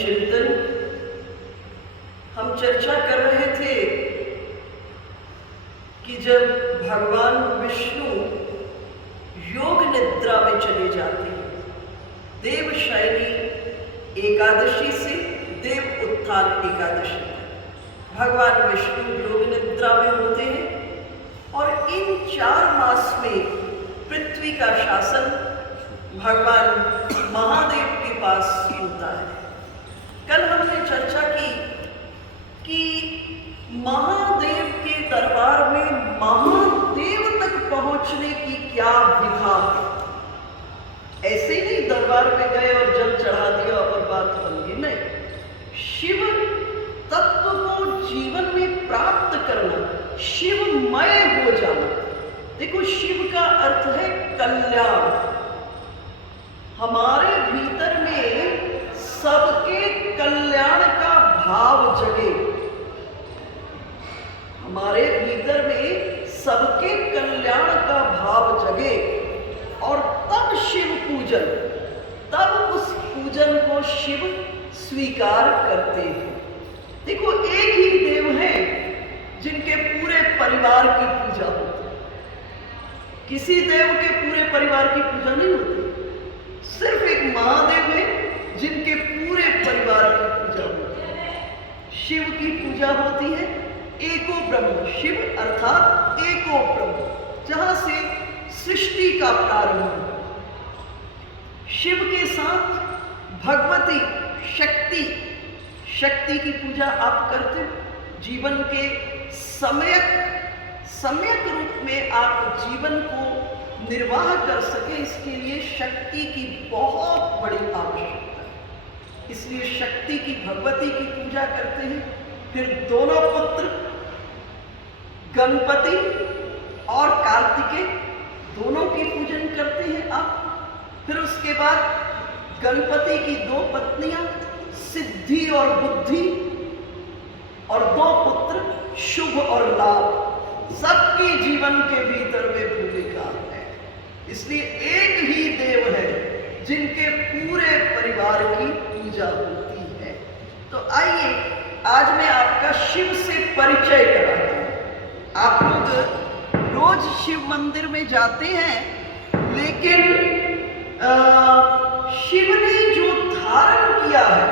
चिंतन हम चर्चा कर रहे थे कि जब भगवान विष्णु योग निद्रा में चले जाते हैं, देवशयनी एकादशी से देव उत्थान एकादशी तक भगवान विष्णु योग निद्रा में होते हैं और इन 4 मास में पृथ्वी का शासन भगवान महादेव के पास होता है। कल हमने चर्चा की कि महादेव के दरबार में महादेव तक पहुंचने की क्या विधा है। ऐसे ही नहीं दरबार में गए और जल चढ़ा दिया और बात बन गई, नहीं। शिव तत्व को जीवन में प्राप्त करना, शिवमय हो जाना। देखो, शिव का अर्थ है कल्याण। हमारे भीतर में सबके कल्याण का भाव जगे, हमारे भीतर में सबके कल्याण का भाव जगे और तब शिव पूजन, तब उस पूजन को शिव स्वीकार करते हैं। देखो, एक ही देव है जिनके पूरे परिवार की पूजा होती है। किसी देव के पूरे परिवार की पूजा नहीं होती, सिर्फ एक महादेव है जिनके पूरे परिवार की पूजा होती है। शिव की पूजा होती है एको ब्रह्म, शिव अर्थात एको ब्रह्म, जहां से सृष्टि का प्रारंभ हो। शिव के साथ भगवती शक्ति, शक्ति की पूजा आप करते हो। जीवन के सम्यक रूप में आप जीवन को निर्वाह कर सके, इसके लिए शक्ति की बहुत बड़ी आवश्यकता है। इसलिए शक्ति की, भगवती की पूजा करते हैं। फिर दोनों पुत्र गणपति और कार्तिकेय दोनों की पूजन करते हैं आप। फिर उसके बाद गणपति की 2 पत्नियां सिद्धि और बुद्धि और 2 पुत्र शुभ और लाभ, सबके जीवन के भीतर में भूमिका है। इसलिए एक ही देव है जिनके पूरे परिवार की पूजा होती है। तो आइए आज मैं आपका शिव से परिचय कराता हूं। आप लोग रोज शिव मंदिर में जाते हैं, लेकिन शिव ने जो धारण किया है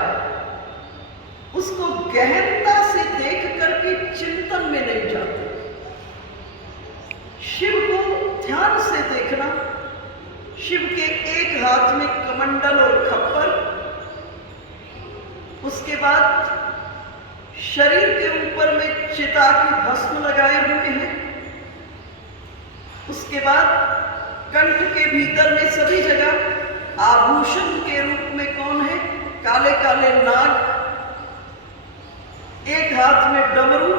उसको गहनता से देख करके चिंतन में नहीं जाते। शिव को ध्यान से देखना। शिव के एक हाथ में कमंडल और खप्पर, उसके बाद शरीर के ऊपर में चिता की भस्म लगाए हुए हैं। उसके बाद कंठ के भीतर में सभी जगह आभूषण के रूप में कौन है? काले काले नाग, एक हाथ में डमरू।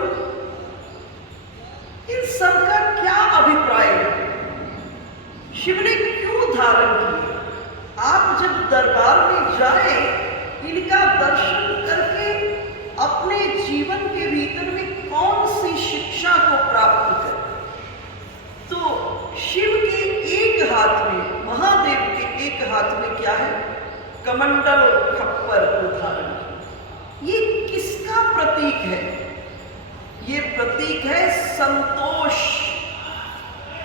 इन सब का क्या अभिप्राय है? शिव ने क्यों धारण किया? आप जब दरबार में जाए, इनका दर्शन करके अपने जीवन के भीतर में कौन सी शिक्षा को प्राप्त करें? तो शिव के एक हाथ में, महादेव के एक हाथ में क्या है? कमंडल और खप्पर को धारण किया। ये किसका प्रतीक है? ये प्रतीक है संतोष,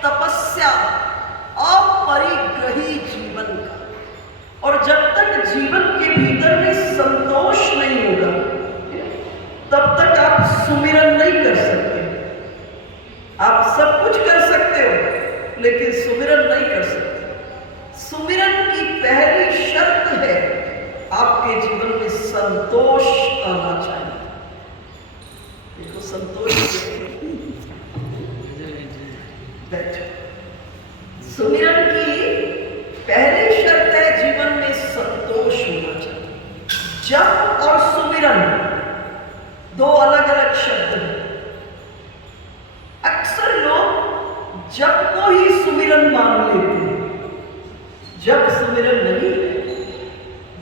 तपस्या, अपरिग्रही जीवन का। और जब तक जीवन के भीतर में संतोष नहीं होगा, तब तक आप सुमिरन नहीं कर सकते। आप सब कुछ कर सकते हो, लेकिन सुमिरन नहीं कर सकते। सुमिरन की पहली शर्त है आपके जीवन में संतोष आना चाहिए। देखो, संतोष सुमिरन की पहली शर्त है जीवन में संतोष होना चाहिए। जप और सुमिरन 2 अलग अलग शब्द हैं। अक्सर लोग जप को ही सुमिरन मान लेते हैं। जप सुमिरन नहीं है।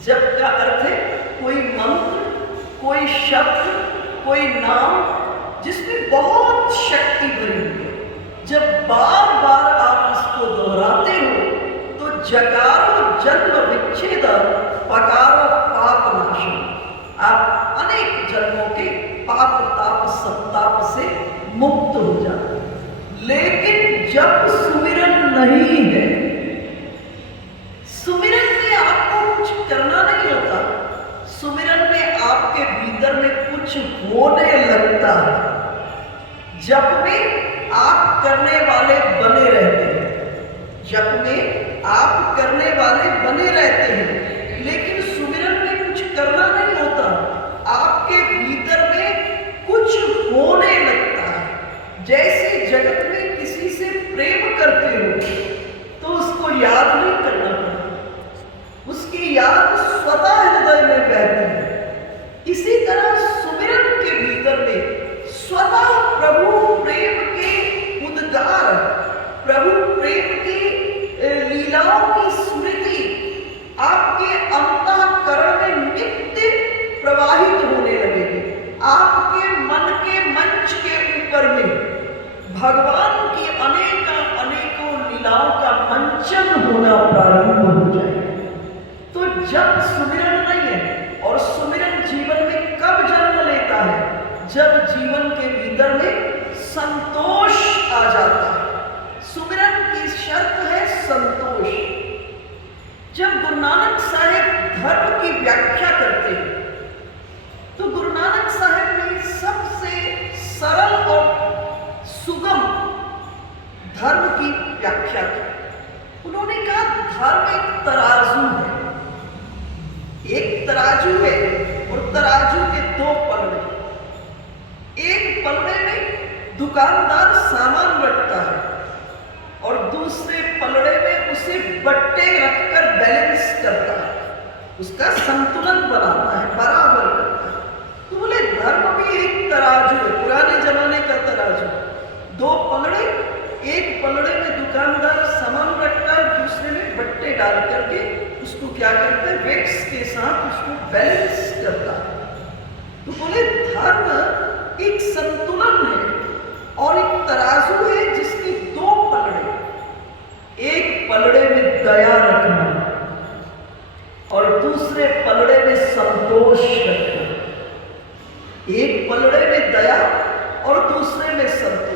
जप का अर्थ है कोई मंत्र, कोई शब्द, कोई नाम जिसमें बहुत शक्ति भरी हुई है। जब बार बार आप इसको दोहराते हो तो जकारो जन्म विच्छेद, पकारो पाप नाश। नहीं है। सुमिरन में आपको कुछ करना नहीं होता, सुमिरन में आपके भीतर में कुछ होने लगता है। जप में आप करने वाले बने रहते हैं, जप में आप करने वाले बने रहते हैं, लेकिन सुमिरन में कुछ करना नहीं होता, आपके भीतर में कुछ होने लगता है। जैसे जगत में किसी से प्रेम करते हो तो उसको याद नहीं करना पड़ता, उसकी याद स्वतः हृदय में बहती है। इसी तरह सुमिरन के भीतर में स्वतः प्रभु प्रेम के उद्गार, प्रभु प्रेम की लीलाओं की स्मृति आपके अंतःकरण में नित्य प्रवाहित होने लगेगी। आपके मन के मंच के ऊपर में भगवान की अनेकों लीलाओं का मंचन होना प्रारंभ हो जाएगा। तो जब सुमिरन नहीं है, और सुमिरन जीवन में कब जन्म लेता है? जब जीवन के भीतर में संतोष आ जाता है। सुमिरन की शर्त है संतोष। जब गुरु नानक साहेब धर्म की व्याख्या करते हैं तो गुरु नानक साहेब ने सबसे सरल और सुगम धर्म की व्याख्या की। उन्होंने कहा धर्म एक तराजू है, एक तराजू है और तराजू के दो पलड़े। एक पलड़े में दुकानदार सामान रखता है और दूसरे पलड़े में उसे बट्टे रखकर बैलेंस करता है, उसका संतुलन बनाता है, बराबर करता है। तो बोले धर्म भी एक तराजू है, पुराने जमाने का तराजू। दो पलड़े, एक पलड़े में दुकानदार सामान रखता है, दूसरे में बट्टे डाल करके उसको क्या करता है, वेट्स के साथ उसको बैलेंस करता है। तो बोले धर्म एक संतुलन है और एक तराजू है जिसके दो पलड़े, एक पलड़े में दया रखना और दूसरे पलड़े में संतोष रखना। एक पलड़े में दया और दूसरे में संतोष।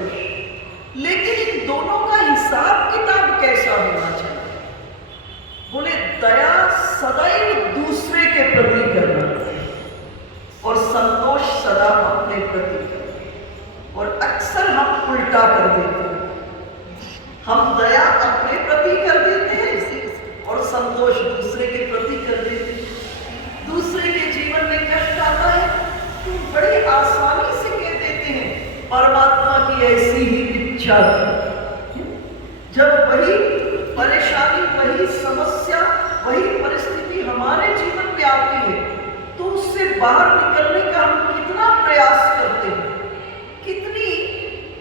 लेकिन इन दोनों का हिसाब किताब कैसा होना चाहिए? बोले दया सदैव दूसरे के प्रति करना और संतोष सदा अपने प्रति करना। और अक्सर हम उल्टा कर देते हैं, हम दया अपने प्रति कर देते हैं और संतोष दूसरे के प्रति कर देते हैं। दूसरे के जीवन में कष्ट आता है तो बड़ी आसानी से कह देते हैं परमात्मा की ऐसी ही इच्छा थी। जब वही परेशानी, वही समस्या, वही परिस्थिति हमारे जीवन में आती है तो उससे बाहर निकलने का हम कितना प्रयास करते हैं, कितनी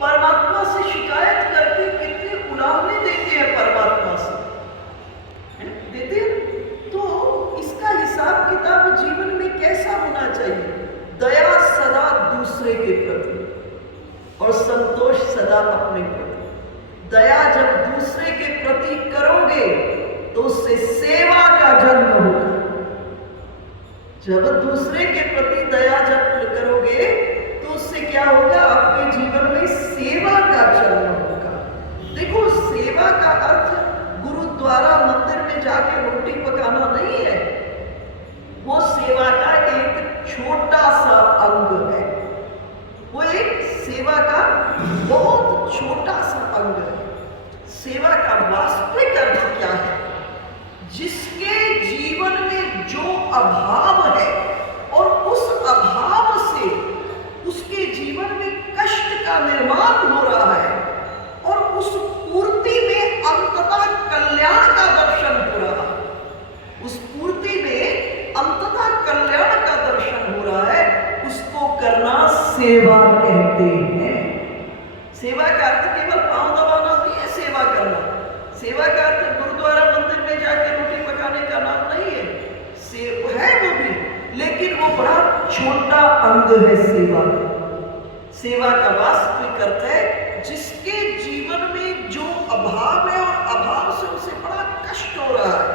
परमात्मा से शिकायत करते, कितने उलाहने देते हैं परमात्मा से, देते हैं। तो इसका हिसाब किताब जीवन में कैसा होना चाहिए? दया सदा दूसरे के प्रति और संतोष सदा अपने प्रति। दया जब दूसरे के प्रति करोगे तो उससे सेवा का जन्म होगा। जब दूसरे के प्रति दया जब करोगे तो उससे क्या होगा? आपके जीवन में सेवा का जन्म होगा। देखो, सेवा का अर्थ गुरुद्वारा मंदिर में जाके रोटी पकाना नहीं है, वो सेवा का एक छोटा सा अंग है। वो एक सेवा का बहुत छोटा सा अंग है। सेवा का वास्तविक अर्थ क्या है? जिसके जीवन में जो अभाव है और उस अभाव से उसके जीवन में कष्ट का निर्माण हो रहा है और उस पूर्ति में अंततः कल्याण का दर्शन हो रहा है, उस पूर्ति में अंततः कल्याण का दर्शन हो रहा है, उसको करना सेवा कहते हैं। सेवा का अर्थ केवल पांव दबाना नहीं है। सेवा करना, सेवा का अर्थ गुरुद्वारा मंदिर में जाकर रोटी पकाने का नाम नहीं है। सेवा है वो भी, लेकिन वो बड़ा छोटा अंग है सेवा का। सेवा का वास्तविक अर्थ है जिसके जीवन में जो अभाव है और अभाव से उसे बड़ा कष्ट हो रहा है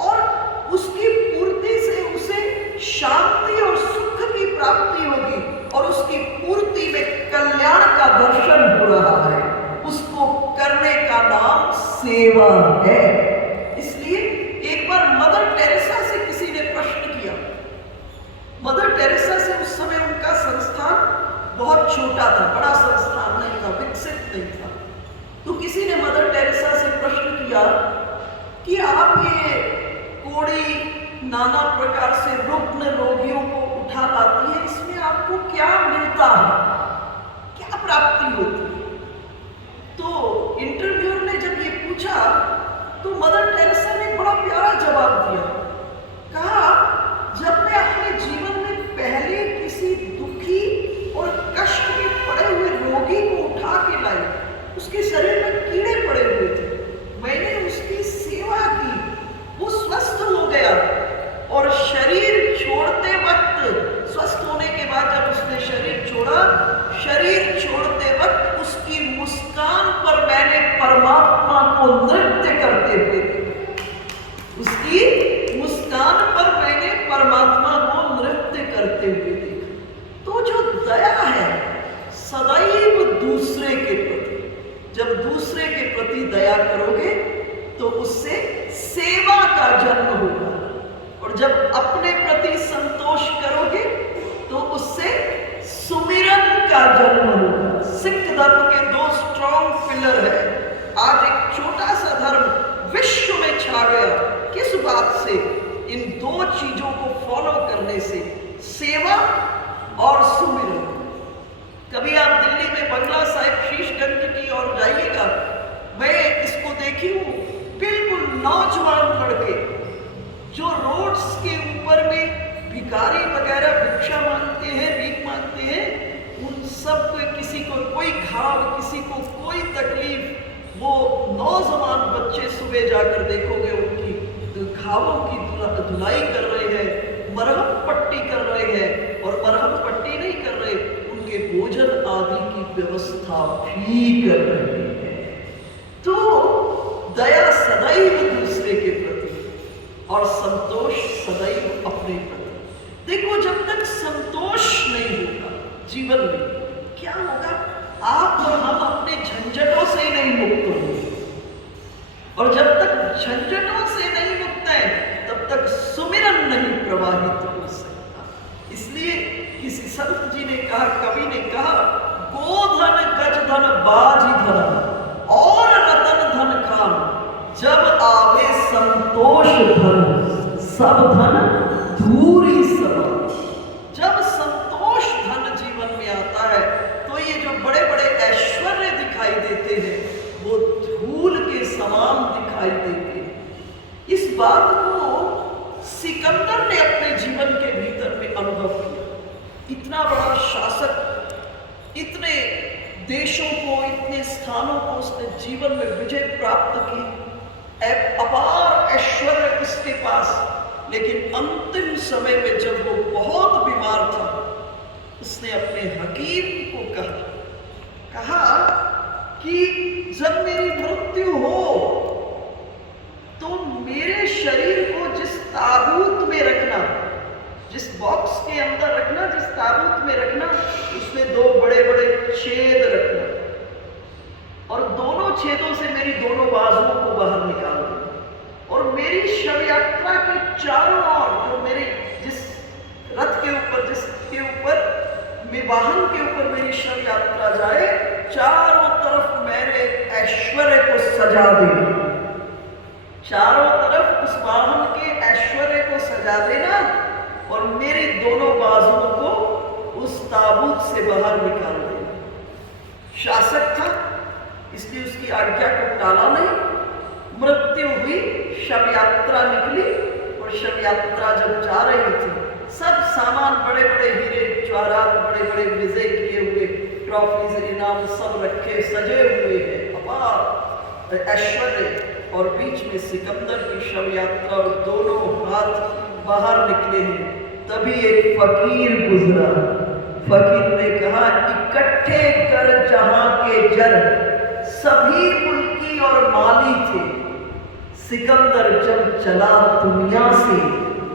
और उसकी पूर्ति से उसे शांति और सुख की प्राप्ति होगी और उसकी पूर्ति में कल्याण का दर्शन हो रहा है, उसको करने का नाम सेवा है। इसलिए एक बार मदर टेरेसा से किसी ने प्रश्न किया। मदर टेरेसा से उस समय उनका संस्थान बहुत छोटा था, बड़ा संस्थान नहीं था, विकसित नहीं था। तो किसी ने मदर टेरेसा से प्रश्न किया कि आप ये कोड़ी नाना प्रकार से रुग्ण रोगियों को उठा लाती है, इसमें आपको क्या मिलता है, क्या प्राप्ति होती है? तो इंटरव्यूअर ने जब ये पूछा तो मदर टेरेसा ने बड़ा प्यारा जवाब दिया। कहा, जब मैं अपने जीवन में पहले किसी दुखी और कष्ट में पड़े हुए रोगी को उठा के लाई, उसके शरीर में कीड़े पड़े हुए थे, मैंने उसकी सेवा की, वो स्वस्थ हो गया और शरीर छोड़ते वक्त, स्वस्थ होने के बाद जब उसने शरीर छोड़ा, शरीर छोड़ते वक्त उसकी मुस्कान पर मैंने परमात्मा को नृत्य करते हुए देखा। उसकी मुस्कान पर मैंने परमात्मा को नृत्य करते हुए देखा। तो जो दया है सदैव दूसरे के प्रति, जब दूसरे के प्रति दया करोगे तो उससे सेवा का जन्म होगा, और जब अपने प्रति संतोष करोगे तो उससे सुमिरन का जन्म होगा। सिख धर्म के 2 स्ट्रॉन्ग पिलर है। आज एक छोटा सा धर्म विश्व में छा गया, किस बात से? इन 2 चीजों को फॉलो करने से, सेवा और सुमिरन। कभी आप दिल्ली में बंगला साहिब शीशगंज की ओर जाइएगा, मैं इसको देखी हूँ, बिल्कुल नौजवान लड़के जो रोड्स के ऊपर में भिखारी वगैरह भिक्षा मांगते हैं, भीख मांगते हैं, उन सब को, किसी को कोई घाव, किसी को कोई तकलीफ, वो नौजवान बच्चे सुबह जाकर देखोगे उनकी घावों की धुलाई कर रहे हैं, मरहम पट्टी कर रहे हैं, और मरहम पट्टी नहीं कर रहे, उनके भोजन आदि की व्यवस्था भी कर रहे हैं। तो दया सदैव दूसरे के प्रति और संतोष सदैव अपने प्रति। देखो, जब तक संतोष नहीं होगा जीवन में, क्या होगा? आप और हम अपने झंझटों से ही नहीं मुक्त होंगे, और जब तक झंझटों से नहीं मुक्त है तब तक सुमिरन नहीं प्रवाहित हो सकता। इसलिए किसी संत जी ने कहा, कवि ने कहा, गोधन गजधन बाजी धन और रतन धन खान, जब आवे संतोष धन सब धन दूरी समान। जब संतोष धन जीवन में आता है तो ये जो बड़े बड़े ऐश्वर्य दिखाई देते हैं वो धूल के समान दिखाई देते हैं। इस बात को सिकंदर ने अपने जीवन के भीतर में अनुभव किया। इतना बड़ा शासक, इतने देशों को, इतने स्थानों को उसने जीवन में विजय प्राप्त की, अपार ऐश्वर्य उसके पास, लेकिन अंतिम समय में जब वो बहुत बीमार था, उसने अपने हकीम को कहा कि जब मेरी मृत्यु हो तो मेरे शरीर को जिस ताबूत में रखना, जिस बॉक्स के अंदर रखना, जिस ताबूत में रखना, उसमें 2 बड़े बड़े छेद रखना, और दोनों छेदों से मेरी दोनों बाजुओं को बाहर निकाल देना, और मेरी शव यात्रा के चारों ओर, जो मेरे जिस रथ के ऊपर, जिसके ऊपर मैं वाहन के ऊपर मेरी शव यात्रा जाए, चारों तरफ मेरे ऐश्वर्य को सजा देना, चारों तरफ उस वाहन के ऐश्वर्य को सजा देना, और मेरी दोनों बाजुओं को उस ताबूत से बाहर निकाल देना। शासक था, इसलिए उसकी आज्ञा को टाला नहीं। मृत्यु हुई, शव यात्रा निकली, और शव यात्रा जब जा रही थी, सब सामान, बड़े बड़े हीरे ज्वारात, बड़े बड़े विजय किए हुए ट्रॉफीज, इनाम सब रखे, सजे हुए हैं, अपार ऐश्वर्य, और बीच में सिकंदर की शव यात्रा, और दोनों हाथ बाहर निकले हैं। तभी एक फकीर गुजरा। फकीर ने कहा, इकट्ठे कर जहां के जर, सभी मुल्की और माली थे, सिकंदर जब चला दुनिया से,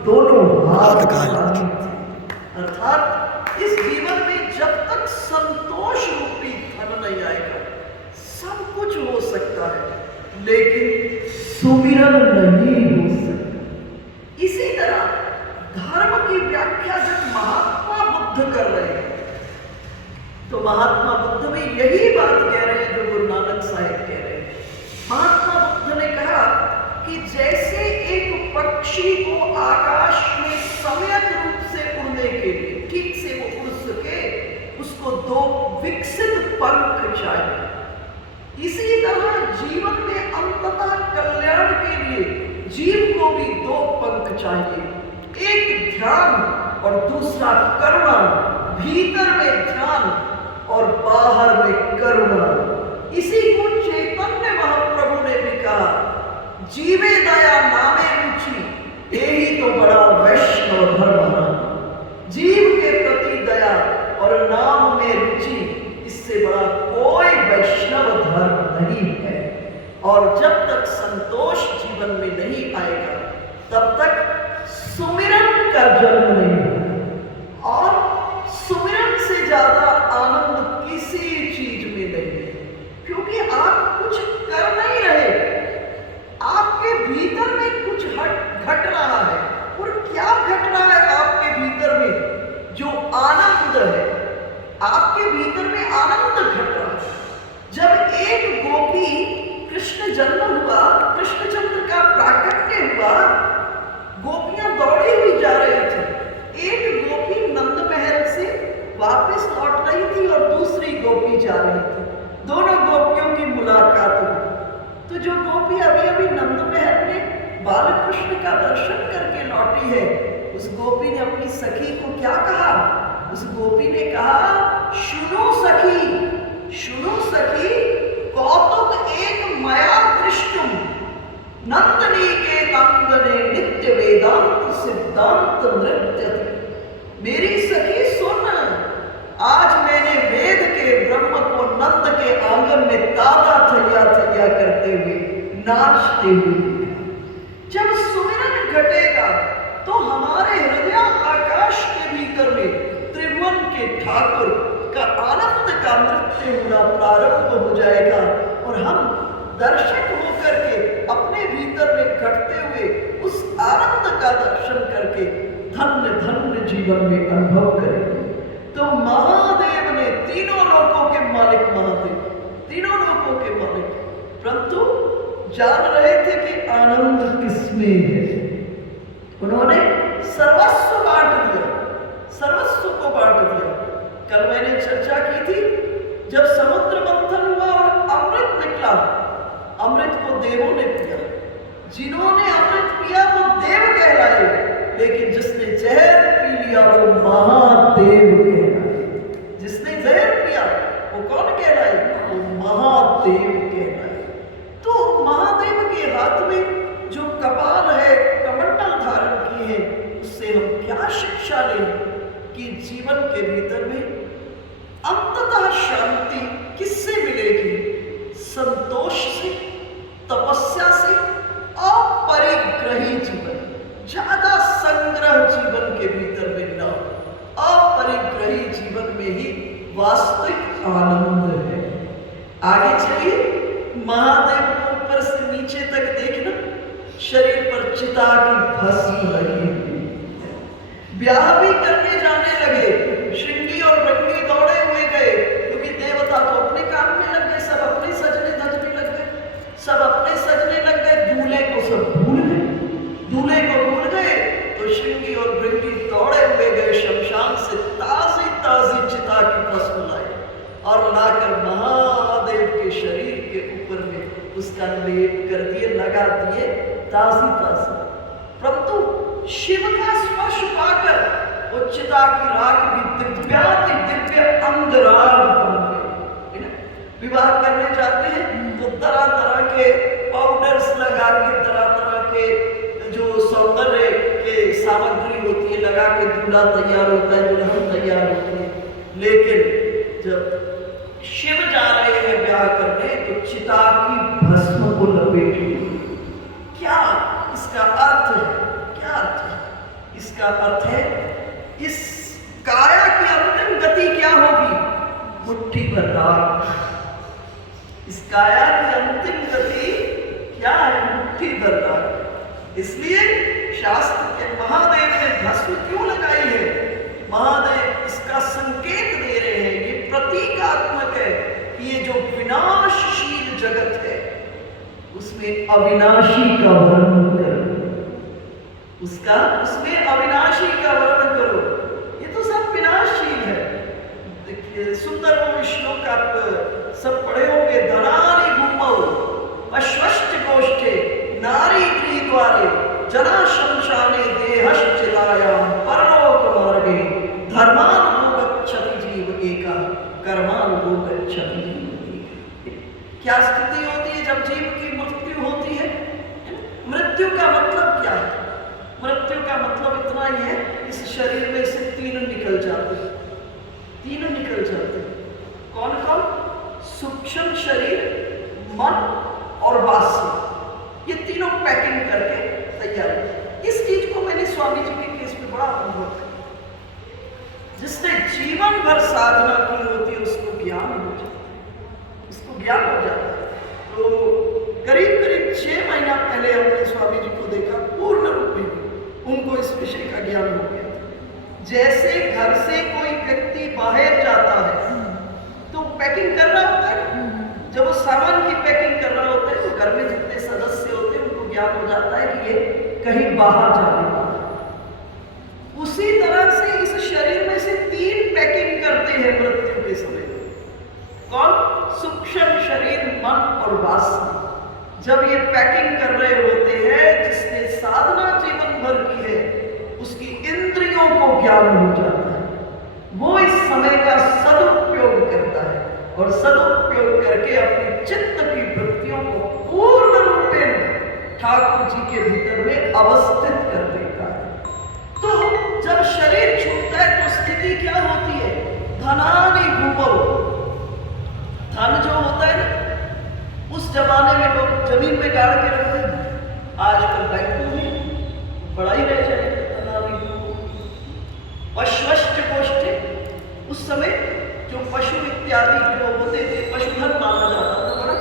दोनों हाथ खाली थे। अर्थात इस जीवन में जब तक संतोष रूपी धन नहीं आएगा, सब कुछ हो सकता है, लेकिन सुमिरन नहीं हो सकता। इसी तरह धर्म की व्याख्या जब महात्मा बुद्ध कर रहे हैं तो महात्मा बुद्ध भी यही बात कह रहे हैं जो गुरु नानक साहिब कह रहे हैं। महात्मा बुद्ध ने कहा कि जैसे एक पक्षी को आकाश में सम्यक रूप से उड़ने के लिए, ठीक से वो उड़ सके, उसको दो विकसित पंख चाहिए। इसी तरह जीवन में अंततः कल्याण के लिए जीव को भी दो पंख चाहिए, एक ध्यान और दूसरा करुणा। भीतर में ध्यान और बाहर में करुणा। इसी को चैतन्य महाप्रभु ने भी कहा, जीवे दया नामे रुचि, यही तो बड़ा वैष्णव धर्म है। जीव के प्रति दया और नाम में रुचि, इससे बड़ा कोई वैष्णव धर्म नहीं है। और जब तक संतोष जीवन में नहीं आएगा तब तक सुमिरन का जन्म नहीं होगा। और सुमिरन से ज्यादा आनंद किसी चीज में नहीं है, क्योंकि आप कुछ कर नहीं रहे, आपके भीतर में कुछ घट रहा है। और क्या घट रहा है आपके भीतर में? जो आनंद है, आपके भीतर में आनंद घट रहा है। जब एक गोपी कृष्ण जन्म हुआ, कृष्णचंद्र का प्राकट्य हुआ, गोपियां दौड़ी हुई जा रही थी। एक गोपी नंद महल से वापस लौट रही थी और दूसरी गोपी जा रही थी। दोनों गोपियों की मुलाकात हुई। तो जो गोपी अभी अभी नंद महल में बालकृष्ण का दर्शन करके लौटी है, उस गोपी ने अपनी सखी को क्या कहा? उस गोपी ने कहा, सुनो सखी, सुनो सखी, कौतुक एक मया दृष्टुम, नंदनी के तंगने नित्य वेदांत सिद्धांत नृत्य। मेरी सखी सुन, आज मैंने वेद के ब्रह्म को नंद के आंगन में ताता थैया थैया करते हुए, नाचते हुए देखा। जब सुमिरन घटेगा तो हमारे हृदय आकाश के भीतर में त्रिभुवन के ठाकुर का आनंद का नृत्य होना प्रारंभ हो जाएगा और हम दर्शक होकर के अपने भीतर में घटते हुए उस आनंद का दर्शन करके धन्य धन्य जीवन में अनुभव करेंगे। तो महादेव ने, तीनों लोकों के मालिक महादेव, तीनों लोकों के मालिक, परंतु जान रहे थे कि आनंद किसमें है। उन्होंने सर्वस्व बांट दिया, सर्वस्व को बांट दिया। कल मैंने चर्चा की थी, जब समुद्र मंथन हुआ और अमृत निकला, अमृत को देवों ने पिया। जिन्होंने अमृत पिया वो देव कहलाए, लेकिन जिसने जहर पी लिया वो महादेव कहलाए। जिसने जहर पिया वो कौन कहलाए? वो महादेव कहलाए। तो महादेव के हाथ में जो कपाल है, कमंडल धारण की है, उससे हम क्या शिक्षा लें कि जीवन के भीतर में अंततः शांति किससे मिलेगी? संतोष से, तपस्या से, अपरिग्रही जीवन, ज्यादा संग्रह जीवन के भीतर में न, अपरिग्रही जीवन में ही वास्तविक आनंद है। आगे चलिए, महादेव को ऊपर से नीचे तक देखना, शरीर पर चिता की भस्म लगी हुई, ब्याह भी करने जाने लगे। श्रृंगी और भृंगी दौड़े हुए गए, क्योंकि देवता तो अपने काम में लग गए, सब अपने सजने धजने लग गए, सब अपने सजने लग गए। दूल्हे को सब भूल गए, दूल्हे को भूल गए। तो श्रृंगी और भृंगी दौड़े हुए गए शमशान से ताजी ताजी चिता की भस्म लाए और लाकर महादेव के शरीर के ऊपर में उसका लेप कर दिए, लगा दिए, ताजी ताजी। परंतु शिव का स्पर्श पाकर वो चिता की राख भी दिव्याति दिव्य अंगराग बन गए। विवाह करने जाते हैं तो तरह तरह के पाउडर्स लगा के, तरह तरह के जो सौंदर्य के सामग्री होती है लगा के दूल्हा तैयार होता है, दुल्हन तैयार होती है। लेकिन जब शिव जा रहे हैं ब्याह करने तो चिता की भस्म को लपेटे। क्या इसका अर्थ है? क्या अर्थ है? इसका अर्थ है इस काया की अंतिम गति क्या होगी? मुट्ठी भर राख। इस काया की अंतिम गति क्या है, मुट्ठी भर राख। इसलिए शास्त्र के महादेव ने भस्म क्यों लगाई है? महादेव इसका संकेत दे रहे हैं, ये प्रतीकात्मक है कि ये जो विनाशशील जगत है उसमें अविनाशी का वर्णन करो, उसमें अविनाशी का वर्णन करो। ये तो सब विनाशशील है। देखिए सुंदर वो श्लोक आप सब पढ़े होंगे, धनानि भूमौ अश्वश्च गोष्ठे नारी गृहद्वारे जना शमशाने देहश्चितायां परलोक मार्गे धर्मान गच्छति जीव एका कर्मान गच्छति जीव एका। क्या स्थिति होती है जब जीव की मृत्यु होती है? मृत्यु का मतलब क्या है? मृत्यु का मतलब इतना ही है, इस शरीर में से तीन निकल जाते हैं। तीनों निकल जाते हैं। कौन कौन? सूक्ष्म शरीर, मन और वासना। ये तीनों पैकिंग करके तैयार है। इस चीज को मैंने स्वामी जी के केस में बड़ा अनुभव किया। जिसने जीवन भर साधना की होती है उसको ज्ञान हो जाता है, उसको ज्ञान हो जाता है। तो करीब करीब 6 महीना पहले हमने स्वामी जी को देखा, पूर्ण रूप में उनको इस विषय का ज्ञान हो गया। जैसे घर से कोई व्यक्ति बाहर जाता है तो पैकिंग कर रहा होता है, जब वो सामान की पैकिंग कर रहा होता है तो घर में जितने सदस्य होते हैं उनको ज्ञान हो जाता है कि ये कहीं बाहर जाने वाला है। उसी तरह से इस शरीर में से 3 पैकिंग करते हैं मृत्यु के समय। कौन? सूक्ष्म शरीर, मन और वासना। जब ये पैकिंग कर रहे होते हैं, जिसने साधना जीवन भर की है उसकी इंद्रियों को ज्ञान हो जाता है, वो इस समय का सदुपयोग करता है और सदुपयोग करके अपनी चित्त की वृत्तियों को पूर्ण रूप में ठाकुर जी के भीतर में अवस्थित कर देता है। तो जब शरीर छूटता है तो स्थिति क्या होती है? धनानि भूमौ। धन जो होता है ना, उस जमाने में लोग जमीन में गाड़ के रखते हैं, आजकल बैंकों में बड़ा ही रह जाएगा। अश्वश्च गोष्ठे, उस समय जो पशु इत्यादि जो होते थे, पशुधन माना जाता था बड़ा,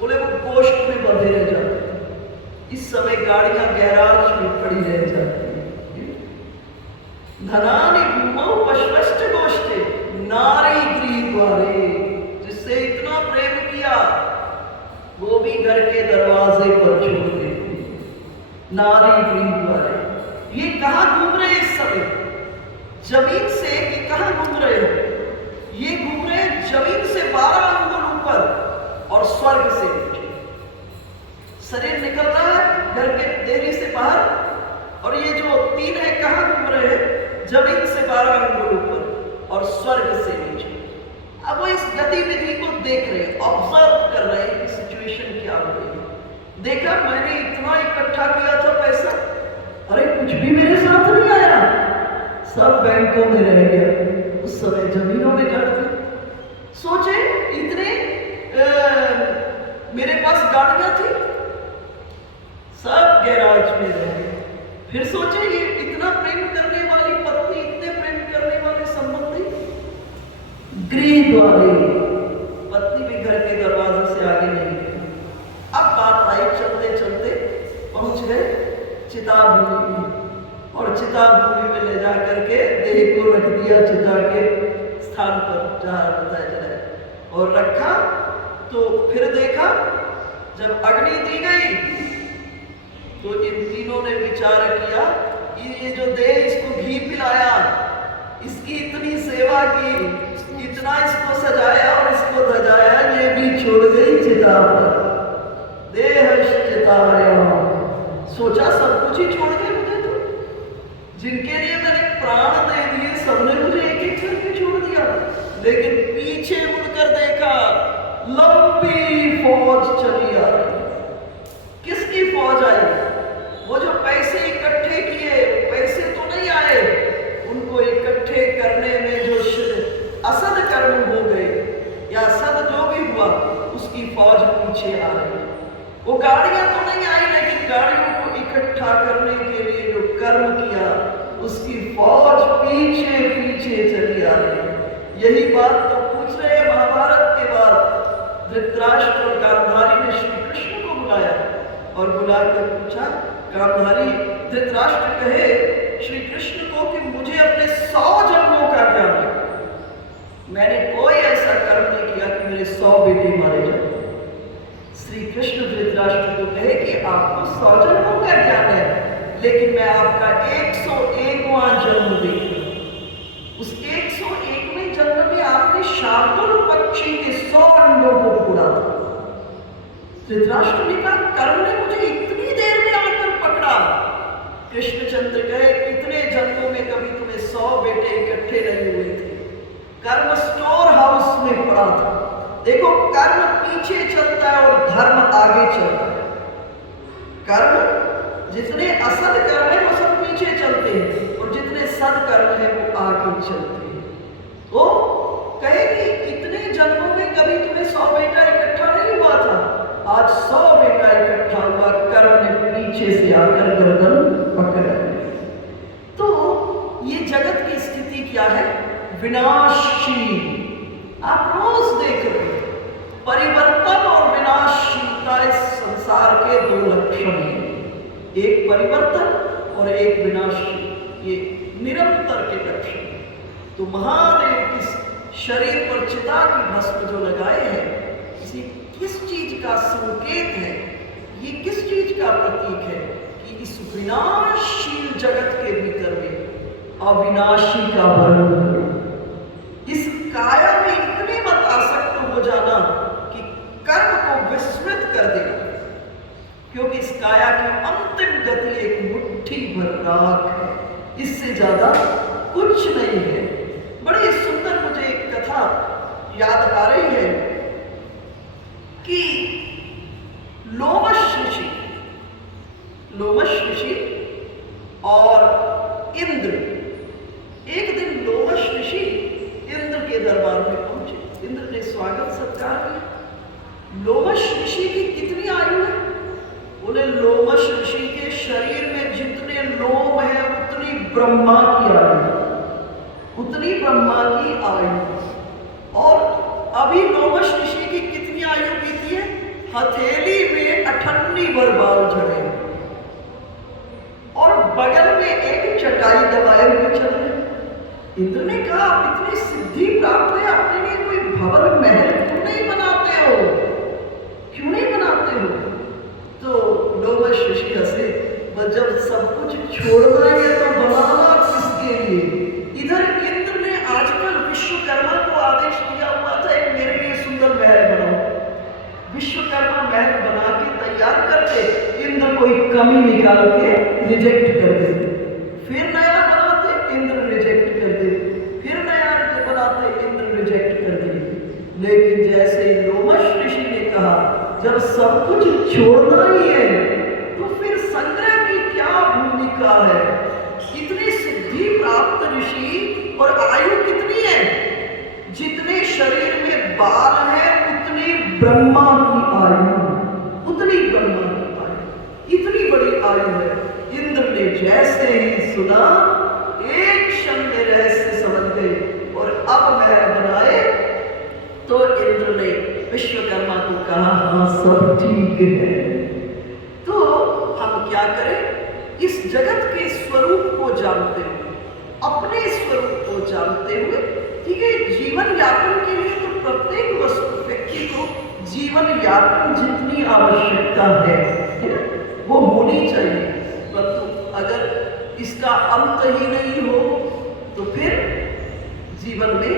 बोले वो गोष्ठ में बंधे रह जाते थे। इस समय गाड़ियां गैराज में पड़ी रह जाती है। धनानि भूमौ अश्वश्च गोष्ठे नारी गृहद्वारे। जिससे इतना प्रेम किया वो भी घर के दरवाजे पर छोड़ देते। नारी गृहद्वारे। ये कहाँ घूम रहे इस समय? जमीन से ये कहां घूम रहे हो? ये घूम रहे जमीन से 12 अंगुल ऊपर और स्वर्ग से नीचे। शरीर निकल रहा है घर के देरी से बाहर, और ये जो 3 है कहां घूम रहे हैं? जमीन से 12 अंगुल ऊपर और स्वर्ग से नीचे। अब वो इस गतिविधि को देख रहे हैं, ऑब्जर्व कर रहे हैं कि सिचुएशन क्या हो रही है। देखा मैंने इतना इकट्ठा किया था पैसा, अरे कुछ भी मेरे साथ नहीं आया, सब बैंकों में रह गया। उस समय जमीनों में गाड़ दी। सोचे इतने मेरे पास गाड़ियां थी, सब गैराज में रह गए। फिर सोचे ये इतना प्रेम करने वाली पत्नी, इतने प्रेम करने वाले संबंधी, गृहद्वारे, पत्नी भी घर के दरवाजे से आगे नहीं गई। अब बात आई, चलते चलते पहुंच गए चिताभूमि में, और चिताभूमि में ले जा करके देह को रख दिया चिता के स्थान पर जहां बताया जाए, और रखा। तो फिर देखा जब अग्नि दी गई तो इन तीनों ने विचार किया कि ये जो देह, इसको घी पिलाया, इसकी इतनी सेवा की, इतना इसको सजाया और इसको धजाया, ये भी छोड़ गई चिता पर। देहश्चितायां। सोचा सब कुछ ही छोड़ गए मुझे, तो जिनके लिए मैंने प्राण दे दिए सबने मुझे एक एक करके छोड़ दिया। लेकिन पीछे मुड़कर देखा, लंबी फौज चली आ रही। किसकी फौज आई? वो जो पैसे इकट्ठे किए, पैसे तो नहीं आए, उनको इकट्ठे करने में जो असद कर्म हो गए या सद जो भी हुआ, उसकी फौज पीछे आ रही। वो गाड़ियां तो नहीं आई, लेकिन गाड़ियों को इकट्ठा करने के लिए जो कर्म किया, उसकी फौज पीछे पीछे चली आ रही है। यही बात तो पूछ रहे हैं महाभारत के बाद। धृतराष्ट्र और गांधारी ने श्री कृष्ण को बुलाया और बुलाकर पूछा, कामधारी धृतराष्ट्र कहे श्री कृष्ण को कि मुझे अपने 100 जन्मों का ज्ञान है। मैंने कोई ऐसा कर्म नहीं किया कि मेरे 100 बेटे मारे जाए। श्री कृष्ण धृतराष्ट्र को कहे कि आपको 100 जन्मों का ज्ञान है, लेकिन मैं आपका 101वां जन्म देखूं। उस 101वें जन्म में आपने शार्दूल पक्षी के 100 अंडों को फोड़ा था। धृतराष्ट्र ने कहा, कर्म ने मुझे इतनी देर में आकर पकड़ा। कृष्णचंद्र कहे, इतने जन्मों में कभी तुम्हें 100 बेटे इकट्ठे नहीं हुए थे। कर्म स्टोर हाउस में पड़ा था। देखो, कर्म पीछे चलता है और धर्म आगे चलता है। कर्म जितने असद कर्म है वो सब पीछे चलते हैं, और जितने सद कर्म है वो आगे चलते हैं। तो कहे कि इतने जन्मों में कभी तुम्हें 100 बेटा इकट्ठा नहीं हुआ था, आज 100 बेटा इकट्ठा हुआ। कर्म ने पीछे से आकर गर्दन पकड़ ली। तो ये जगत की स्थिति क्या है? विनाशशील। आप रोज देख रहे हैं परिवर्तन और विनाशशीलता इस संसार के 2 लक्षण हैं। एक परिवर्तन और एक विनाशशील, ये निरंतर के लक्षण हैं। तो महादेव इस शरीर पर चिता की भस्म जो लगाए हैं, इसे किस चीज का संकेत है, ये किस चीज का प्रतीक है? कि इस विनाशशील जगत के भीतर में अविनाशी का वर्णन करो। इस काया में इतने मत आसक्त हो जाना कि कर्म को विस्मृत कर देना, क्योंकि इस काया की अंतिम गति एक मुट्ठी भर राख है, इससे ज्यादा कुछ नहीं है। बड़ी सुंदर मुझे एक कथा याद आ रही है कि लोमश ऋषि और इंद्र, एक दिन लोमश ऋषि इंद्र के दरबार में पहुंचे। इंद्र ने स्वागत सत्कार किया। लोमश ऋषि की कितनी आयु है? बोले, लोमश ऋषि के शरीर में जितने लोम है उतनी ब्रह्मा की आयु, उतनी ब्रह्मा की आयु। और अभी लोमश ऋषि की कितनी आयु बीती है? हथेली में 98 भर बाल झड़े और बगल में एक चटाई दबाए हुए चल रहे। इंद्र ने कहा, आप इतनी सिद्धि प्राप्त है, अपने लिए कोई भवन महल क्यों नहीं बनाते हो? क्यों नहीं बनाते हो? तो लोमश ऋषि हंसे, बस जब सब कुछ छोड़ना ही है तो बनाना किसके लिए? इधर इंद्र ने आजकल विश्वकर्मा को आदेश दिया हुआ था, एक मेरे लिए सुंदर महल बनाओ। विश्वकर्मा महल बना के तैयार करते, इंद्र कोई कमी निकाल के रिजेक्ट कर देते। फिर नया बनाते, इंद्र रिजेक्ट कर देते। फिर नया बनाते, इंद्र रिजेक्ट कर देते। लेकिन जैसे ही लोमश ऋषि ने कहा, जब सब कुछ छोड़ना ही है तो फिर संग्रह की क्या भूमिका है? इतनी सिद्धि प्राप्त ऋषि और आयु कितनी है? जितने शरीर में बाल है उतनी ब्रह्मा की आयु, उतनी ब्रह्मा की आयु, इतनी बड़ी आयु है। इंद्र ने जैसे ही सुना, एक क्षण में रहस्य समझ गए और अब महल बनाए। तो इंद्र ने विश्वकर्मा को कहा, हाँ सब ठीक है। तो हम क्या करें? इस जगत के स्वरूप को जानते हुए, अपने स्वरूप को जानते हुए, ठीक है, जीवन यापन के लिए तो प्रत्येक वस्तु व्यक्ति को जीवन यापन जितनी आवश्यकता है वो होनी चाहिए। परंतु अगर इसका अंत ही नहीं हो तो फिर जीवन में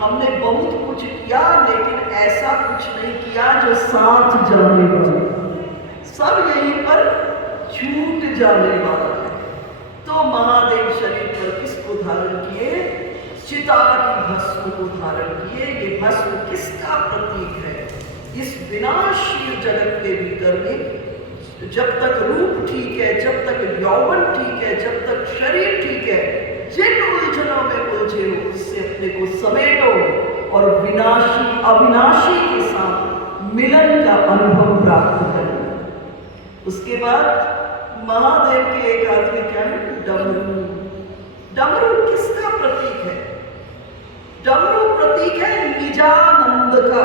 हमने बहुत कुछ किया, लेकिन ऐसा कुछ नहीं किया जो साथ जाने वाला, सब यहीं पर छूट जाने वाला है। तो महादेव शरीर पर किसको धारण किए? चिता की भस्म को धारण किए। ये भस्म किसका प्रतीक है? इस विनाशील जगत के भीतर में जब तक रूप ठीक है, जब तक यौवन ठीक है, जब तक शरीर ठीक है, जिन उलझनों में उलझे हो उससे अपने को समेटो और विनाशी अविनाशी के साथ मिलन का अनुभव प्राप्त करो। उसके बाद महादेव के एक हाथ में क्या है? डमरू। डमरू किसका प्रतीक है? डमरू प्रतीक है निजानंद का।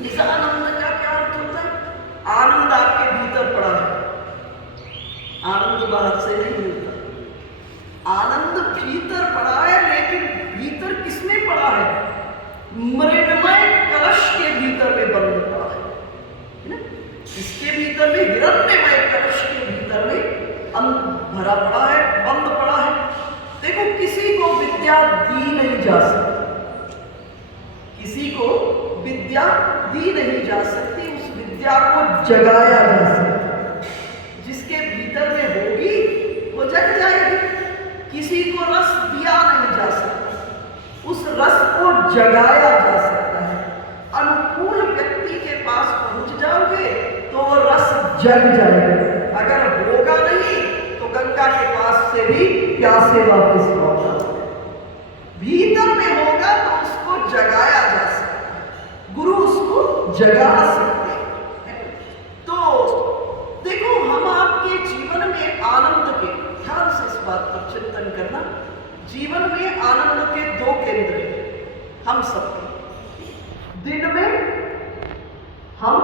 निजानंद का क्या अर्थ होता है? आनंद आपके पड़ा है। आनंद बाहर से नहीं मिलता, आनंद भीतर पड़ा है। लेकिन भीतर किसमें पड़ा है? मृण्मय कलश के भीतर में बंद पड़ा है ना? इसके भीतर में, हिरण्यमय कलश के भीतर में भरा पड़ा है, बंद पड़ा है। देखो, किसी को विद्या दी नहीं जा सकती, किसी को विद्या दी नहीं जा सकती, उस विद्या को जगाया जा सकता। जिसके भीतर में होगी वो जग जाएगी। किसी को रस दिया नहीं जा सकता, उस रस को जगाया जा सकता है। अनुकूल व्यक्ति के पास पहुंच जाओगे तो वो रस जग जाएगा। अगर होगा नहीं तो गंगा के पास से भी प्यासे वापस लौट आते। भीतर में होगा तो उसको जगाया जा सकता है, गुरु उसको जगा सकते हैं। तो देखो, हम आपके जीवन में आनंद के, ध्यान से इस बात पर चिंतन करना, जीवन में आनंद के दो केंद्र हैं हम सबके। दिन में हम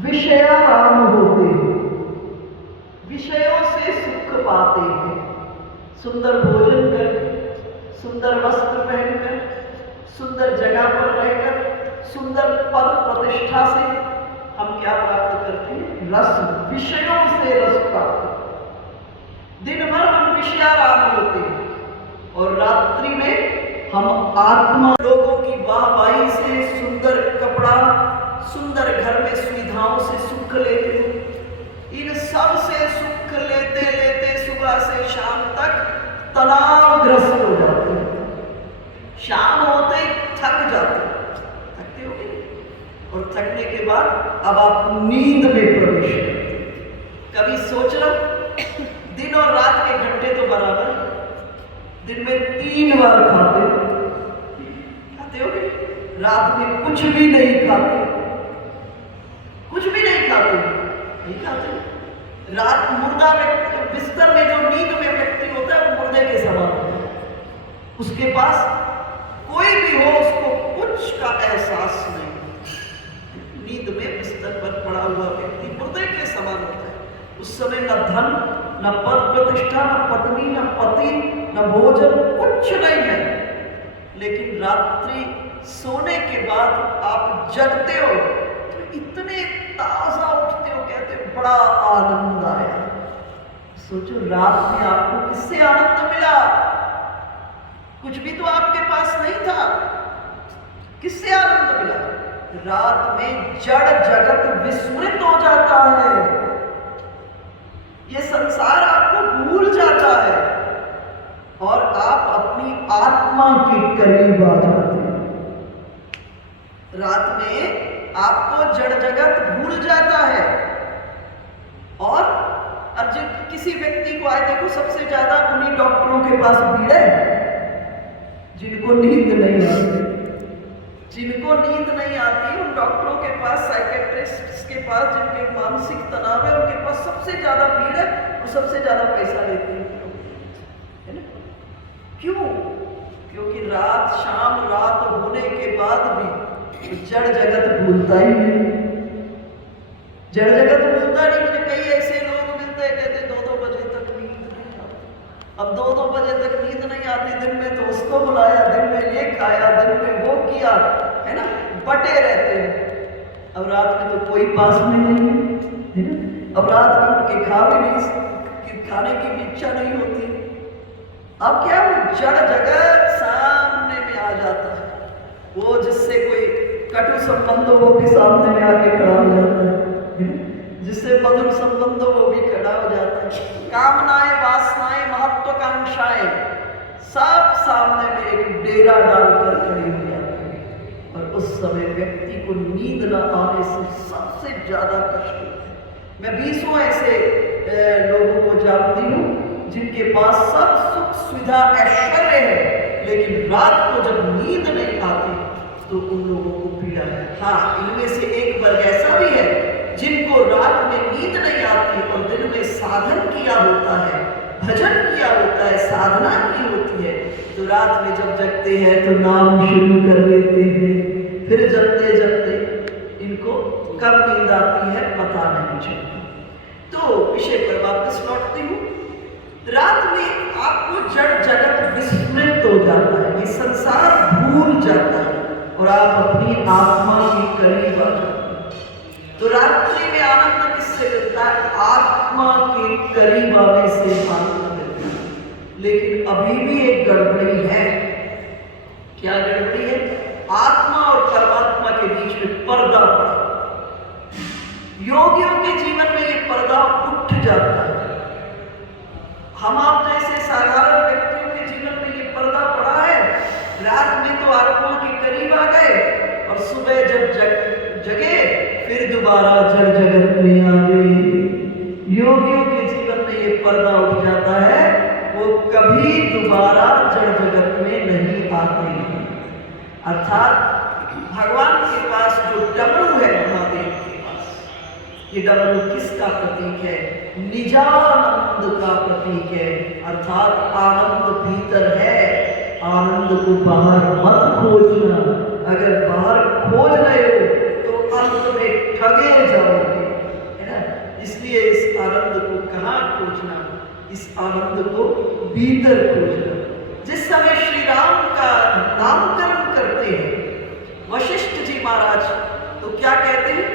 विषयाराम होते हैं, विषयों से सुख पाते हैं। सुंदर भोजन करके, सुंदर वस्त्र पहनकर, सुंदर जगह पर रहकर, सुंदर पद प्रतिष्ठा से हम क्या प्राप्त करते हैं? रस। विषयों से रस प्राप्त। दिन भर हम विषयाराम होते हैं और रात्रि में हम आत्मा लोगों की वाहवाही से, सुंदर कपड़ा, सुंदर घर में सुविधाओं से सुख लेते हैं। इन सब से सुख लेते लेते सुबह से शाम तक तनावग्रस्त हो जाते हैं। शाम होते ही थक जाते हैं, थकते हो गए, और थकने के बाद अब आप नींद में प्रवेश करते हैं। कभी सोच लो, दिन और रात के घंटे तो बराबर, दिन में 3 बार खाते हो गए, रात में कुछ भी नहीं खाते, कुछ भी नहीं खाते, नहीं खाते। रात मुर्दा व्यक्ति, बिस्तर में जो नींद में व्यक्ति होता है वो मुर्दे के समान होता है। उसके पास कोई भी हो, उसको कुछ का एहसास नहीं। नींद में बिस्तर पर पड़ा हुआ व्यक्ति मुर्दे के समान होता है। उस समय न धन, न पद प्रतिष्ठा, न पत्नी, न पति, न भोजन, कुछ नहीं है। लेकिन रात्रि सोने के बाद आप जगते हो तो इतने ताजा उठते हो, कहते हो बड़ा आनंद आया। सोचो, रात में आपको किससे आनंद मिला? कुछ भी तो आपके पास नहीं था, किससे आनंद मिला? रात में जड़ जगत विस्मृत हो जाता है, ये संसार आपको भूल जाता है और आप अपनी आत्मा के करीब आ जाते हैं। रात में आपको जड़ जगत भूल जाता है। और अब जब किसी व्यक्ति को आए, देखो सबसे ज्यादा उन्हीं डॉक्टरों के पास भीड़ है जिनको नींद नहीं आती। जिनको नींद नहीं आती उन डॉक्टरों के पास, साइकेट्रिस्ट के पास, जिनके मानसिक तनाव है, उनके पास सबसे ज्यादा भीड़ है और सबसे ज्यादा पैसा लेते हैं, है ना? क्यों? क्योंकि रात, शाम रात होने के बाद भी जड़ जगत भूलता ही नहीं। जड़ जगत भूलता नहीं। मुझे कई ऐसे लोग मिलते हैं, कहते 2-2 बजे तक नींद नहीं आती। अब 2-2 बजे तक नींद नहीं आती, दिन में तो उसको बुलाया, दिन में ये खाया, दिन में वो किया, है ना, बटे रहते हैं। अब रात में तो कोई पास में नहीं है ना। अब रात में उठ के खा भी नहीं, खाने की भी इच्छा नहीं होती। अब क्या, वो जड़ जगत सामने में आ जाता है। वो जिससे कोई कटु संबंध हो वो भी सामने में आके खड़ा हो जाता है, जिससे मधुर संबंध हो वो भी खड़ा हो जाता है। कामनाएं, वासनाएं, महत्वाकांक्षाएं सब सामने में एक डेरा डालकर खड़ी हो जाती है। और उस समय व्यक्ति को नींद न आने से सबसे ज्यादा कष्ट होता है। मैं 20 ऐसे लोगों को जानती हूँ जिनके पास सब सुख सुविधा ऐश्वर्य है, लेकिन रात को जब नींद नहीं आती तो उन लोगों को पीड़ा है। हाँ, इनमें से एक वर्ग ऐसा भी है जिनको रात में नींद नहीं आती और दिन में साधन किया होता है, भजन किया होता है, साधना की होती है, तो रात में जब जगते हैं तो नाम शुरू कर लेते हैं। फिर जगते जगते इनको कब नींद आती है पता नहीं चलता। तो विषय पर वापस लौटती हूँ। रात में आपको जड़ जगत विस्मृत हो जाता है, ये संसार भूल जाता है और आप अपनी आत्मा के करीब आ जाते हैं। तो रात्रि में आनंद किससे मिलता है? आत्मा के करीब आने से आनंद मिलता है। लेकिन अभी भी एक गड़बड़ी है। क्या गड़बड़ी है? आत्मा और परमात्मा के बीच में पर्दा पड़ा। योगियों के जीवन में ये पर्दा उठ जाता है। हम आप जैसे साधारण व्यक्तियों के जीवन में ये पर्दा पड़ा है। रात में तो आत्मा के करीब आ गए और सुबह जब जगे फिर दोबारा जड़ जगत में आ गए। योगियों के जीवन में ये पर्दा उठ जाता है, वो कभी दोबारा जड़ जगत में नहीं आते हैं। अर्थात भगवान के पास जो डमरू है, महादेव के पास, ये डमरू किसका प्रतीक है? निजानंद का प्रतीक है। अर्थात आनंद भीतर है, आनंद को बाहर मत खोजना। अगर बाहर खोज रहे हो तो अंत में ठगे जाओगे, है ना? इसलिए इस आनंद को कहाँ खोजना? इस आनंद को भीतर खोजना। जिस समय श्री राम का नामकरण करते हैं वशिष्ठ जी महाराज, तो क्या कहते हैं?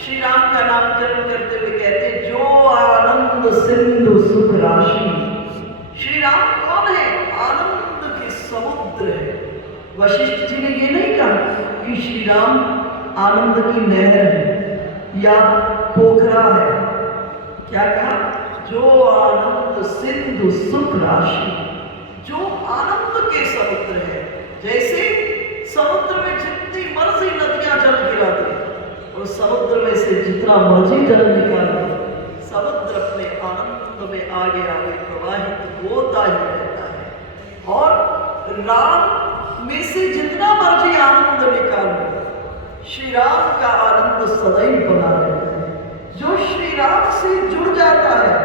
श्री राम का नामकरण करते हुए कहते हैं, जो आनंद सिंधु सुख राशि। श्री राम कौन है? आनंद के समुद्र है। वशिष्ठ जी ने ये नहीं कहा कि श्री राम आनंद की नहर है या पोखरा है। क्या कहा? जो आनंद सिंधु सुख राशि, जो आनंद के समुद्र है। जैसे समुद्र में जितनी मर्जी नदियां जल गिरा दे और समुद्र में से जितना मर्जी जल निकाल दे, समुद्र अपने आनंद में आगे आगे प्रवाहित होता ही रहता है। और राम में से जितना मर्जी आनंद निकालो, श्री राम का आनंद सदैव बना रहता है। जो श्री राम से जुड़ जाता है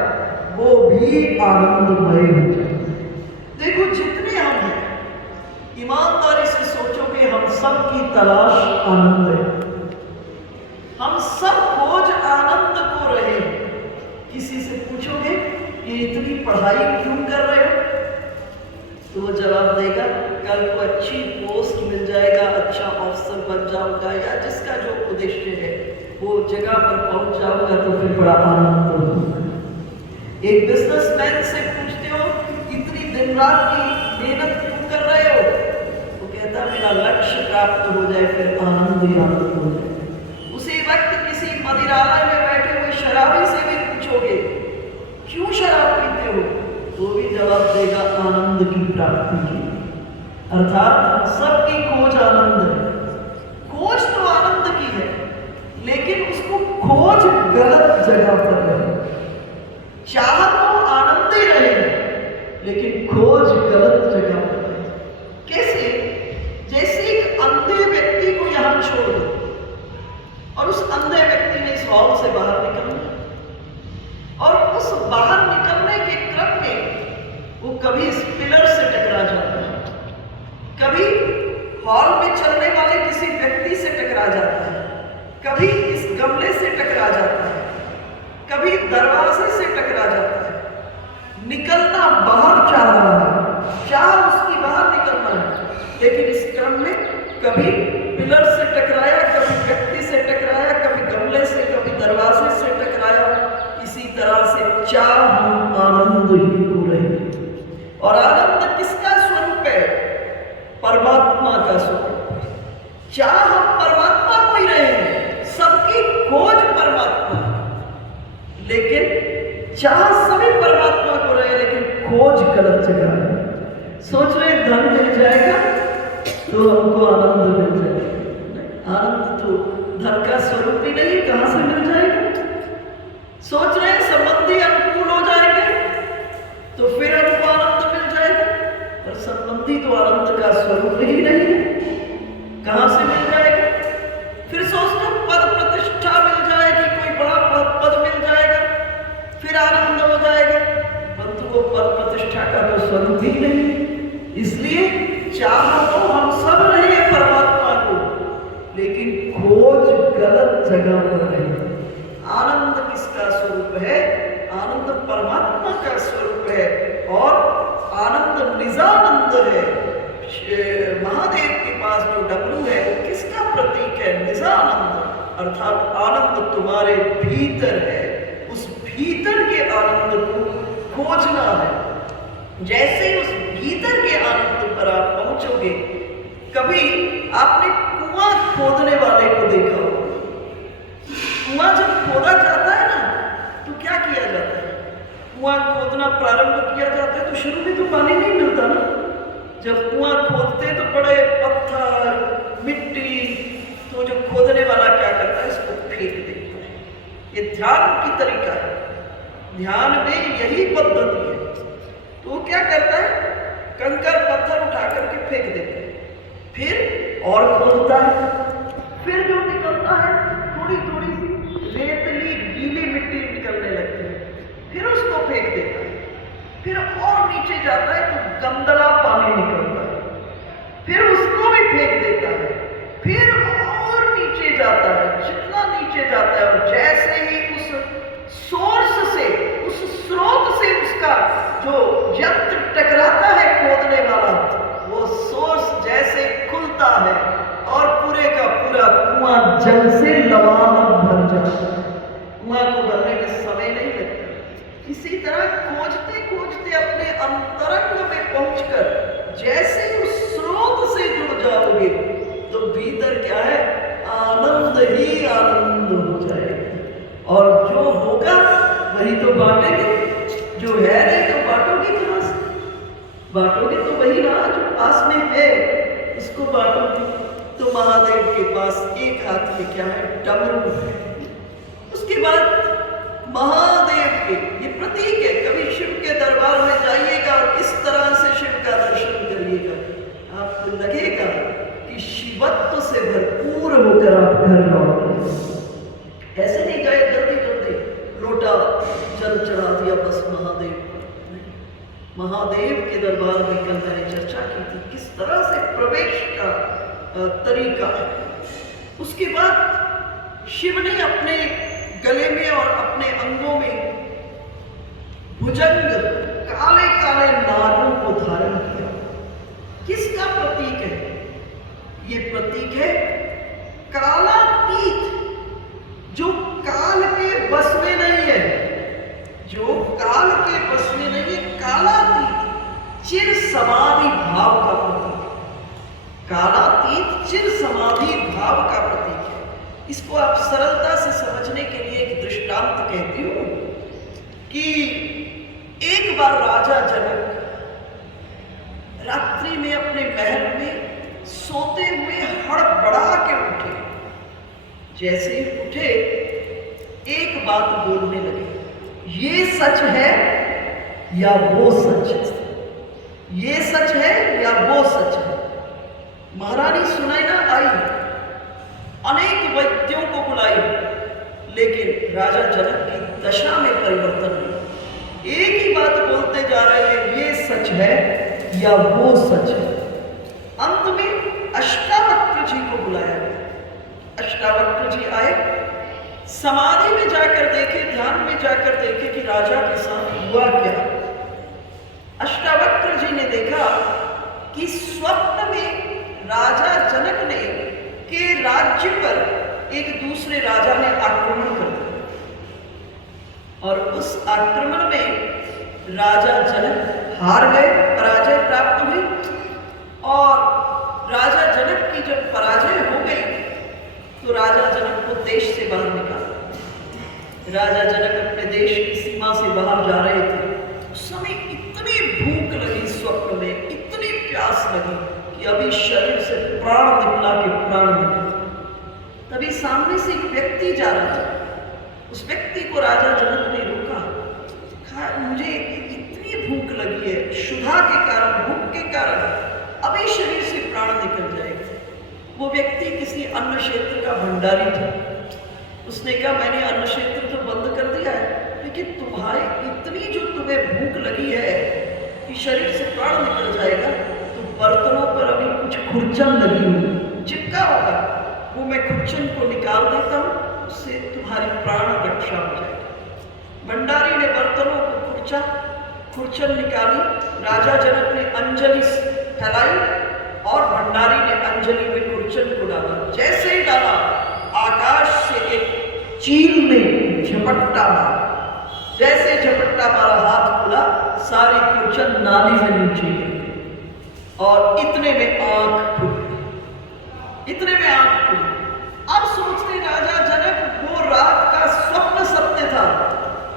वो भी आनंदमय हो जाता है। देखो, जितने हम हैं, ईमानदारी से सोचोगे, हम सब की तलाश आनंद है। हम सब खोज आनंद को रहे हैं। किसी से पूछोगे कि इतनी पढ़ाई क्यों कर रहे हो, तो वो जवाब देगा, कल को अच्छी पोस्ट मिल जाएगा, अच्छा अफसर बन जाऊंगा, या जिसका जो उद्देश्य है वो जगह पर पहुंच जाऊंगा तो फिर बड़ा आनंद होगा। एक बिजनेसमैन से पूछते हो इतनी दिन रात की मेहनत क्यों कर रहे हो, वो कहता मेरा लक्ष्य प्राप्त हो जाए, फिर आनंद ही आनंद हो जाए। उसी वक्त किसी मदिरालय में बैठे हुए शराबी से भी पूछोगे क्यों शराब पीते हो, तो भी जवाब देगा आनंद की प्राप्ति की। अर्थात सबकी खोज आनंद है। खोज तो आनंद की है, लेकिन उसको खोज गलत जगह पर है। चाह तो आनंद ही रहे, लेकिन खोज गलत जगह पर है। कैसे? जैसे एक अंधे व्यक्ति को यहां छोड़ दो और उस अंधे व्यक्ति ने इस हॉल से बाहर निकलना, और उस बाहर निकलने के क्रम में वो कभी इस पिलर से टकरा जाता है, कभी हॉल में चलने वाले किसी व्यक्ति से टकरा जाता है, कभी इस गमले से टकरा जाता है, कभी दरवाजे से टकरा जाता है। निकलना बाहर चाह रहा है, चाह उसकी बाहर निकलना है, लेकिन इस क्रम में कभी पिलर से टकराया, कभी व्यक्ति से टकराया, कभी गमले से, कभी दरवाजे से टकराया। इसी तरह से चाह हम आनंद ही को रहे। और आनंद किसका स्वरूप है? परमात्मा का स्वरूप। चाह हम परमात्मा को ही रहे हैं, सबकी खोज परमात्मा, लेकिन चाह सभी परमात्मा को रहे, लेकिन खोज गलत जगह है। सोच रहे धन मिल जाएगा तो हमको आनंद मिल जाएगा। आनंद तो धन का स्वरूप ही नहीं, कहां से मिल जाएगा? सोच रहे संबंधी अनुकूल हो जाएंगे तो फिर हमको आनंद मिल जाएगा, और संबंधी तो आनंद का स्वरूप ही नहीं है, कहां से मिल जाएगा? फिर सोचते पद प्रतिष्ठा मिल जाएगी, कोई बड़ा पद मिल जाएगा, फिर आनंद हो जाएगा, परंतु वो पद प्रतिष्ठा का तो स्वरूप ही नहीं। इसलिए चाह तो हम सब रहे परमात्मा को, लेकिन खोज गलत जगह पर है। आनंद किसका स्वरूप है? परमात्मा का स्वरूप है और आनंद निजानंद है। महादेव के पास जो डमरू है वो किसका प्रतीक है? निजानंद, अर्थात आनंद तुम्हारे भीतर है। उस भीतर के आनंद को खोजना है। जैसे ही उस भीतर के आनंद पर आप पहुंचोगे, कभी आपने कुआं खोदने वाले को देखा हो? कुआं जब खोदा जाता है ना तो क्या किया जाता है? कुआं खोदना प्रारंभ किया जाता है तो शुरू में तो पानी नहीं मिलता ना। जब कुआं खोदते तो बड़े पत्थर मिट्टी, तो जो खोदने वाला क्या करता है? इसको फेंक देता है। ये ध्यान की तरीका है। ध्यान में यही पद्धति है। तो वो क्या करता है? कंकर पत्थर उठा करके फेंक देता है, फिर और खोदता है, फिर जो निकलता है थोड़ी थोड़ी सी रेतली गीली मिट्टी निकलने लगती है, फिर उसको फेंक देता है, फिर और नीचे जाता है तो गंदला पानी निकलता है, फिर उसको भी फेंक देता है, फिर और नीचे जाता है, जितना नीचे जाता है। और जैसे ही उस सोर्स से, उस स्रोत से उसका जो यंत्र टकराता है खोदने वाला, वो सोर्स जैसे खुलता है और पूरे का पूरा कुआं जल से लबालब भर जाता है। कुआं को भरने में समय नहीं लगता। इसी तरह खोजते खोजते अपने अंतरंग में पहुंचकर जैसे ही उस स्रोत से जुड़ जाओगे तो भीतर क्या है? आनंद ही आनंद हो जाएगा। और जो होगा वही तो बांटेंगे। जो है नहीं तो बांटोगे कहां से? बांटोगे तो वही ना जो पास में है, उसको बांटोगे। तो महादेव के पास एक हाथ में क्या है? डमरू है। उसके बाद महादेव के ये प्रतीक है। कभी शिव के दरबार में जाइएगा और इस तरह से शिव का दर्शन करिएगा, आपको लगेगा कि शिवत्व से भरपूर होकर आप घर लौटे। ऐसे नहीं गए जल्दी जल्दी लोटा जल चढ़ा दिया बस महादेव को। महादेव के दरबार में कल मैंने चर्चा की थी किस तरह से प्रवेश का तरीका है। उसके बाद शिव ने अपने गले में और अपने अंगों में भुजंग, काले काले नागों को धारण किया। किसका प्रतीक है? ये प्रतीक है कालातीत, जो काल के बस में नहीं है, जो काल के बस में नहीं है। कालातीत चिर समाधि भाव का प्रतीक है। कालातीत चिर समाधि भाव का प्रतीक है। इसको आप सरलता से समझने के लिए एक दृष्टांत कहती हूं कि एक बार राजा जनक रात्रि में अपने महल में सोते हुए हड़बड़ा के उठे। जैसे ही उठे एक बात बोलने लगे, ये सच है या वो सच है? ये सच है या वो सच है? महारानी सुनैना आई, अनेक वैद्यों को बुलाई, लेकिन राजा जनक की दशा में परिवर्तन नहीं। एक ही बात बोलते जा रहे हैं, ये सच है या वो सच है। अंत में अष्टावक्र जी को बुलाया गया। अष्टावक्र जी आए, समाधि में जाकर देखे, ध्यान में जाकर देखे कि राजा के साथ हुआ क्या। अष्टावक्र जी ने देखा कि स्वप्न में राजा जनक ने के राज्य पर एक दूसरे राजा ने आक्रमण कर दिया और उस आक्रमण में राजा जनक हार गए, पराजय प्राप्त हुई। और राजा जनक की जब पराजय हो गई तो राजा जनक को देश से बाहर निकाला। राजा जनक अपने देश की सीमा से बाहर जा रहे थे। उस समय इतनी भूख लगी, स्वप्न में इतनी प्यास लगी कि अभी शरीर से प्राण निकला कि प्राण निकला। तभी सामने से एक व्यक्ति जा रहा था। उस व्यक्ति को राजा जनक ने रोका, कहा मुझे इतनी भूख लगी है, क्षुधा के कारण, भूख के कारण अभी शरीर से प्राण निकल जाएगा। वो व्यक्ति किसी अन्न क्षेत्र का भंडारी था। उसने कहा मैंने अन्न क्षेत्र तो बंद कर दिया है, लेकिन तुम्हारे इतनी जो तुम्हें भूख लगी है कि शरीर से प्राण निकल जाएगा, तो बर्तनों पर अभी कुछ खुरचन लगी हुई चिपका होगा, वो मैं खुरचन को निकाल देता हूँ, उससे तुम्हारी प्राण रक्षा हो जाएगी। भंडारी ने बर्तनों को खुरचन निकाली। राजा जनक ने अंजलि फैलाई और भंडारी ने अंजलि में खुरचन को डाला। जैसे ही डाला, आकाश से एक चील ने झपट्टा मारा। जैसे झपट्टा मारा, हाथ खुला, सारी खुरचन नाली में नीचे गिर गई और इतने में आंख खुली। अब सोचते राजा जनक, वो रात का स्वप्न सत्य था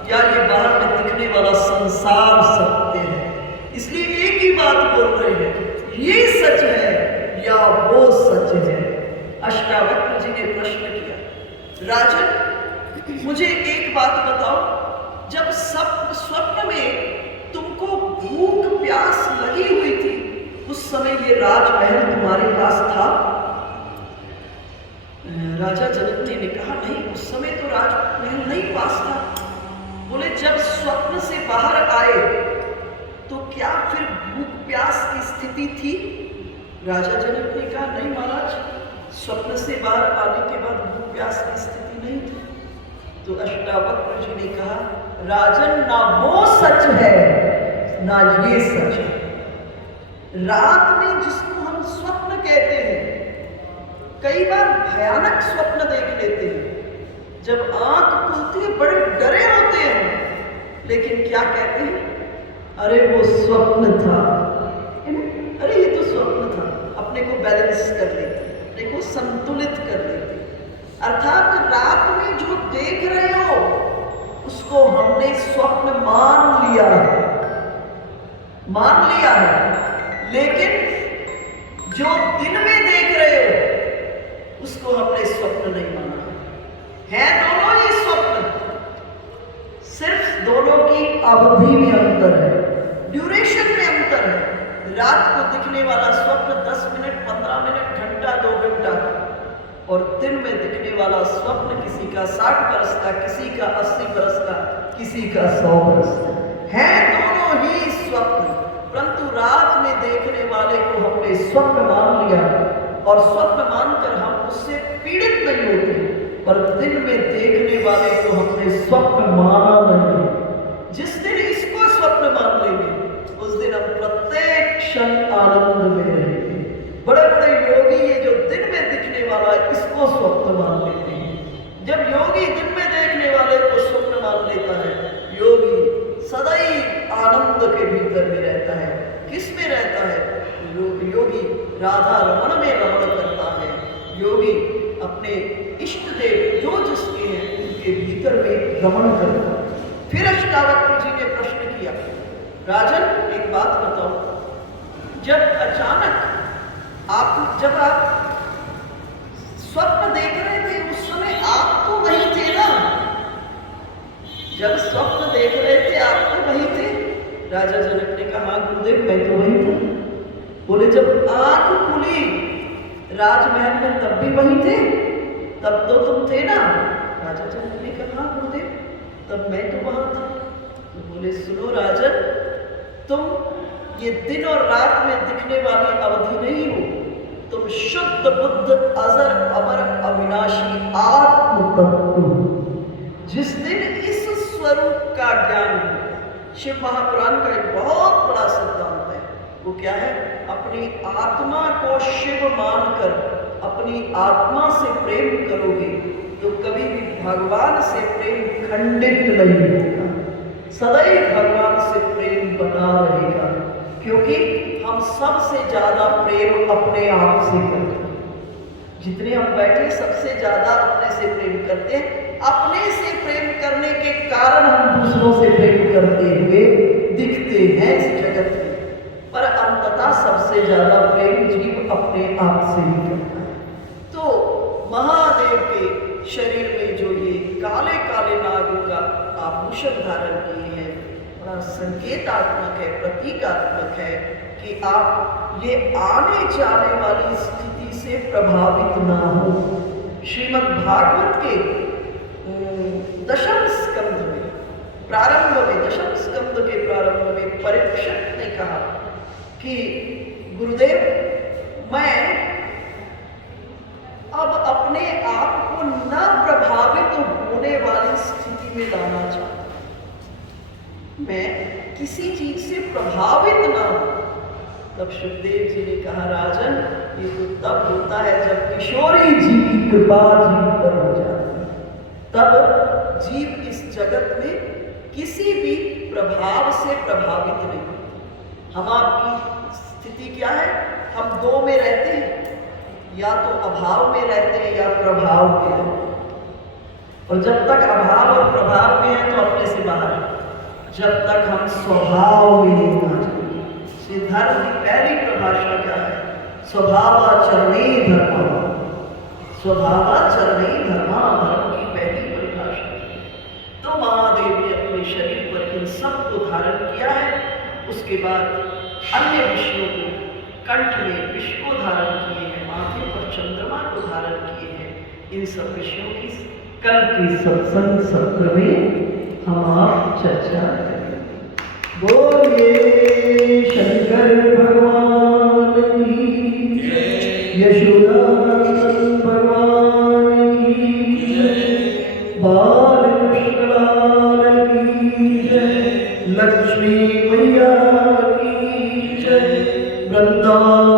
या ये बाहर में दिखने वाला संसार सत्य है। इसलिए एक ही बात बोल रहे हैं, ये सच है या वो सच है। अष्टावक्र जी ने प्रश्न किया, राजन मुझे एक बात बताओ, जब स्वप्न में तुमको भूख प्यास लगी हुई थी, उस समय ये राजमहल तुम्हारे पास था? राजा जनक ने कहा, नहीं, उस समय तो राजमहल नहीं पास था। बोले, जब स्वप्न से बाहर आए तो क्या फिर भूख प्यास की स्थिति थी? राजा जनक ने कहा, नहीं महाराज, स्वप्न से बाहर आने के बाद भूख प्यास की स्थिति नहीं थी। तो अष्टावक्र जी ने कहा, राजन, ना वो सच है ना ये सच है। रात में जिसको हम स्वप्न कहते हैं, कई बार भयानक स्वप्न देख लेते हैं। जब आंख खुलती है बड़े डरे होते हैं, लेकिन क्या कहते हैं, अरे वो स्वप्न था, अरे ये तो स्वप्न था। अपने को बैलेंस कर लेते, अपने को संतुलित कर लेते। अर्थात रात में जो देख रहे हो उसको हमने स्वप्न मान लिया है, लेकिन जो दिन में देख रहे हो उसको हमने स्वप्न नहीं माना है। दोनों ही स्वप्न, सिर्फ दोनों की अवधि में अंतर है, ड्यूरेशन में अंतर है। रात को दिखने वाला स्वप्न 10 मिनट, 15 मिनट, घंटा, 2 घंटा का, और दिन में दिखने वाला स्वप्न किसी का 60 बरस का, किसी का 80 बरस का, किसी का 100 बरस का है। दोनों ही स्वप्न, परंतु रात में देखने वाले को हमने स्वप्न मान लिया और स्वप्न मानकर हम उससे पीड़ित नहीं होते, पर दिन में देखने वाले को हमने स्वप्न माना नहीं। जिस दिन इसको स्वप्न मान लेंगे, उस दिन हम प्रत्येक क्षण आनंद में रहेंगे। बड़े बड़े योगी ये जो दिन में दिखने वाला है, इसको स्वप्न मान लेते हैं। जब योगी दिन में देखने वाले को स्वप्न मान लेता है, योगी सदैव आनंद के भीतर में रहता है। किस में रहता है? योगी राधा रमण में रमण करता है। योगी अपने इष्ट देव जो जिसके हैं उनके भीतर में रमण करता है। फिर अष्टावक्र जी ने प्रश्न किया, राजन एक बात बताओ, जब अचानक जब आप स्वप्न देख रहे थे, उस समय आप तो वही थे ना? जब स्वप्न देख रहे थे आप तो वही थे? राजा जनक ने कहा, गुरुदेव मैं तो वही था। बोले, जब आंख खुली राजमहल में तब भी वही थे? तब तो तुम थे ना? राजा जनक ने कहा, गुरुदेव तब मैं तो वहां था। तो बोले, सुनो राजन, तुम ये दिन और रात में दिखने वाली अवधि नहीं हो, तुम शुद्ध बुद्ध अजर अमर अविनाशी आत्म तत्व हो। जिस दिन इस स्वरूप का ज्ञान हो, शिव महापुराण का एक बहुत बड़ा सिद्धांत है, वो क्या है? अपनी आत्मा को शिव मानकर अपनी आत्मा से प्रेम करोगे तो कभी भी भगवान से प्रेम खंडित नहीं होगा, सदैव भगवान से प्रेम बना रहेगा। क्योंकि हम सबसे ज्यादा प्रेम अपने आप से करते हैं। जितने हम बैठे सबसे ज्यादा अपने से प्रेम करते हैं। अपने से प्रेम करने के कारण हम दूसरों से प्रेम करते हुए दिखते हैं इस जगत में, पर अंततः सबसे ज्यादा प्रेम जीव अपने आप से ही करता है। तो महादेव के शरीर में जो ये काले काले नागों का आभूषण धारण किए हैं, बड़ा संकेतात्मक है, प्रतीकात्मक है कि आप ये आने जाने वाली स्थिति से प्रभावित ना हो। श्रीमद् भागवत के दशम स्कंध में प्रारंभ में, दशम स्कंध के प्रारंभ में परीक्षित ने कहा कि गुरुदेव, मैं अब अपने आप को न प्रभावित होने वाली स्थिति में लाना चाहता हूं। मैं किसी चीज से प्रभावित ना हूं। तब सुखदेव जी ने कहा, राजन, ये तो तब होता है जब किशोरी जी की कृपा जीव पर हो जाती है। तब जीव इस जगत में किसी भी प्रभाव से प्रभावित नहीं होती। हम आपकी स्थिति क्या है? हम दो में रहते हैं, या तो अभाव में रहते हैं या प्रभाव में रहते हैं। और जब तक अभाव और प्रभाव में है तो अपने से बाहर है। जब तक हम स्वभाव में नहीं आ जाए। सिद्धार्थ की पहली परिभाषा क्या है? स्वभावाचरणे धर्म। स्वभावाचरणे धर्म, धर्म की पहली परिभाषा। तो महादेव ने अपने शरीर पर इन सब को धारण किया है। उसके बाद अन्य विषयों को, कंठ में विष को धारण किए हैं, माथे पर चंद्रमा को धारण किए हैं। इन सब विषयों की कल के सत्संग सत्र में हम आप चर्चा करेंगे। बोलिए शंकर भगवान की, यशोदानंद भगवान की, बालकृष्ण लाल की जय, लक्ष्मी मैया की जय, वृंदावन